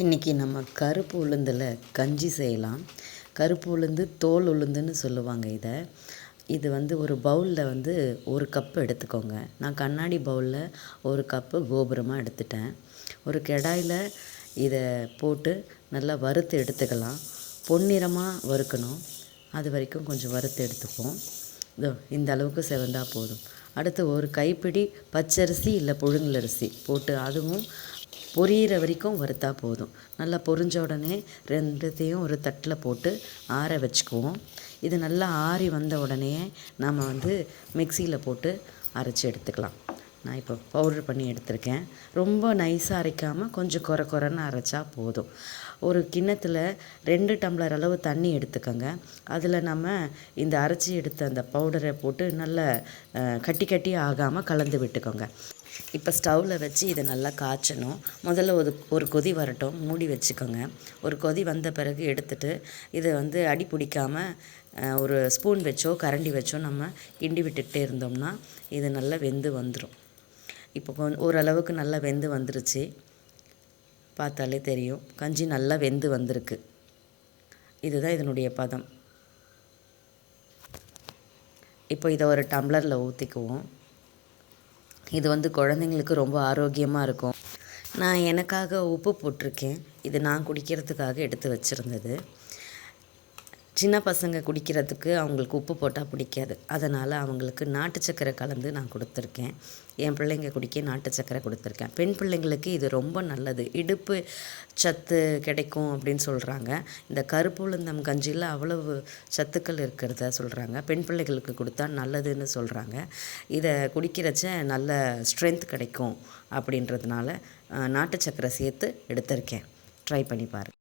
இன்றைக்கி நம்ம கருப்பு உளுந்தில் கஞ்சி செய்யலாம். கருப்பு உளுந்து தோல் உளுந்துன்னு சொல்லுவாங்க இதை. இது ஒரு பவுலில் ஒரு கப்பு எடுத்துக்கோங்க. நான் கண்ணாடி பவுலில் ஒரு கப்பு கோபுரமாக எடுத்துட்டேன். ஒரு கடாயில் இதை போட்டு நல்லா வறுத்து எடுத்துக்கலாம். பொன்னிறமாக வறுக்கணும். அது வரைக்கும் கொஞ்சம் வறுத்து எடுத்துப்போம். இந்த அளவுக்கு செவந்தால் போதும். அடுத்து ஒரு கைப்பிடி பச்சரிசி இல்லை புழுங்கலரிசி போட்டு அதுவும் பொரியிற வரைக்கும் வறுத்தா போதும். நல்லா பொரிஞ்ச உடனே ரெண்டுத்தையும் ஒரு தட்டில் போட்டு ஆற வச்சுக்குவோம். இது நல்லா ஆறி வந்த உடனே நாம் மிக்சியில் போட்டு அரைச்சி எடுத்துக்கலாம். நான் இப்போ பவுடர் பண்ணி எடுத்திருக்கேன். ரொம்ப நைஸாக அரைக்காமல் கொஞ்சம் குறைன்னு அரைச்சா போதும். ஒரு கிண்ணத்தில் 2 டம்ளர் அளவு தண்ணி எடுத்துக்கோங்க. அதில் நம்ம இந்த அரைச்சி எடுத்த அந்த பவுடரை போட்டு நல்லா கட்டி ஆகாமல் கலந்து விட்டுக்கோங்க. இப்போ ஸ்டவ்வில் வச்சு இதை நல்லா காய்ச்சணும். முதல்ல ஒரு கொதி வரட்டும், மூடி வச்சுக்கோங்க. ஒரு கொதி வந்த பிறகு எடுத்துட்டு இதை அடி பிடிக்காமல் ஒரு ஸ்பூன் வச்சோ கரண்டி வச்சோ நம்ம கிண்டி விட்டுக்கிட்டே இருந்தோம்னா இது நல்லா வெந்து வந்துடும். இப்போ ஓரளவுக்கு நல்லா வெந்து வந்துருச்சு. பார்த்தாலே தெரியும், கஞ்சி நல்லா வெந்து வந்திருக்கு. இதுதான் இதனுடைய பதம். இப்போ இதை ஒரு டம்ளரில் ஊற்றிக்குவோம். இது குழந்தைங்களுக்கு ரொம்ப ஆரோக்கியமாக இருக்கும். நான் எனக்காக உப்பு போட்டிருக்கேன். இது நான் குடிக்கிறதுக்காக எடுத்து வச்சுருந்தது. சின்ன பசங்க குடிக்கிறதுக்கு அவங்களுக்கு உப்பு போட்டால் பிடிக்காது. அதனால் அவங்களுக்கு நாட்டு சக்கரை கலந்து நான் கொடுத்துருக்கேன். என் பிள்ளைங்க குடிக்க நாட்டு சக்கரை கொடுத்துருக்கேன். பெண் பிள்ளைங்களுக்கு இது ரொம்ப நல்லது. இடுப்பு சத்து கிடைக்கும் அப்படின்னு சொல்கிறாங்க. இந்த கருப்பு உளுந்தம் கஞ்சியில் அவ்வளவு சத்துக்கள் இருக்கிறதா சொல்கிறாங்க. பெண் பிள்ளைகளுக்கு கொடுத்தா நல்லதுன்னு சொல்கிறாங்க. இதை குடிக்கிறச்ச நல்ல ஸ்ட்ரென்த் கிடைக்கும் அப்படின்றதுனால நாட்டு சக்கரை சேர்த்து எடுத்திருக்கேன். ட்ரை பண்ணி பாருங்கள்.